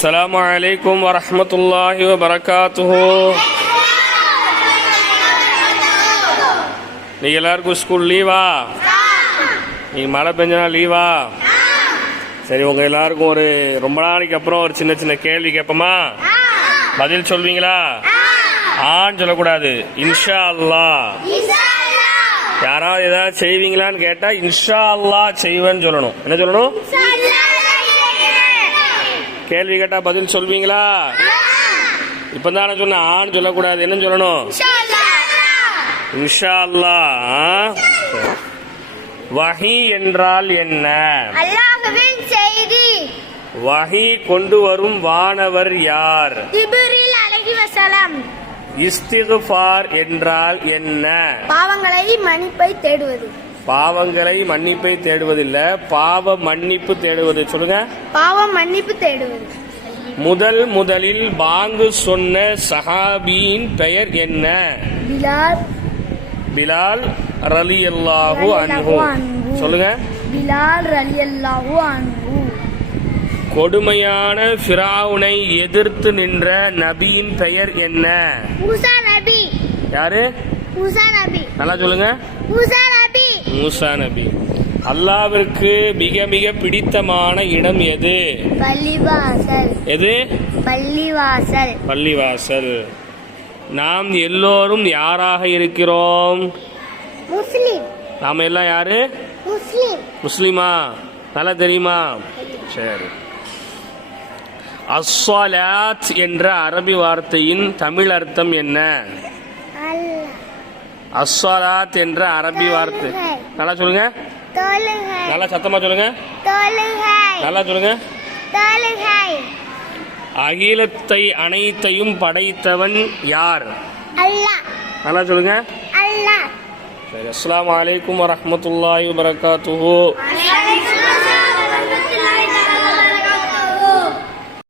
السلام عليكم ورحمة الله وبركاته. நீங்க எல்லாருக்கும் ஸ்கூல் லீவா? நீங்க மழை பெஞ்சனா லீவா? சரி, உங்க எல்லாருக்கும் ஒரு ரொம்ப நாளைக்கு அப்புறம் ஒரு சின்ன சின்ன கேள்வி கேட்போமா? பதில் சொல்வீங்களா? ஆன்னு சொல்லக்கூடாது, இன்ஷா அல்லாஹ். யாராவது ஏதாவது செய்வீங்களான்னு கேட்டா இன்ஷா அல்லாஹ் செய்வேன்னு சொல்லணும். என்ன சொல்லணும்? கேள்வி கேட்டா பதில் சொல்வீங்களா? இப்பதானே சொன்ன, ஆன்னு சொல்லக்கூடாது, என்ன சொல்லணும்? இன்ஷா அல்லாஹ். வஹி என்றால் என்ன? அல்லாஹ்வின் செய்தி. வஹி கொண்டு வரும் வானவர் யார்? ஜிப்ரீல் அலைஹிஸ்ஸலாம். இஸ்திக்ஃபார் என்றால் என்ன? பாவங்களை மன்னிப்பை தேடுவது. பாவங்களை மன்னிப்பை தேடுவதில்ல, பாவ மன்னிப்பு தேடுவது. சொல்லுங்க. பாவம் மன்னிப்பு தேடுவது. முதலில் பாங்கு சொன்ன சஹாபியின் பெயர் என்ன? பிலால். பிலால் ரலியல்லாஹு அன்ஹு. சொல்லுங்க. பிலால் ரலியல்லாஹு அன்ஹு. கொடுமையான ஃபிரௌனை எதிர்த்து நின்ற நபியின் பெயர் என்ன? மூசா நபி. யாரு? மூசா நபி. நல்லா சொல்லுங்க. மூசா நபி. மூசா நபி. அல்லாஹ்விற்கு மிக மிக பிடித்தமான இடம் எது? பள்ளிவாசல். எது? பள்ளிவாசல். பள்ளிவாசல். நாம் எல்லோரும் யாராக இருக்கிறோம்? முஸ்லிம். நாம எல்லாம் யாரு? முஸ்லிம். முஸ்லிமா? நல்லா தெரியுமா? சரி. அஸ்ஸலாத் என்ற அரபி வார்த்தையின் தமிழ் அர்த்தம் என்ன? அஸ்ஸலாத் என்ற அரபி வார்த்தை நல்லா சொல்லுங்க. தொழுகை. நல்லா சத்தமா சொல்லுங்க. தொழுகை. நல்லா சொல்லுங்க. தொழுகை. அகிலத்தை அனைத்தையும் படைத்தவன் யார்? அல்லாஹ். நல்லா சொல்லுங்க. அல்லாஹ். சரி. அஸ்ஸலாமு அலைக்கும் வரஹ்மத்துல்லாஹி வபரகாத்துஹு.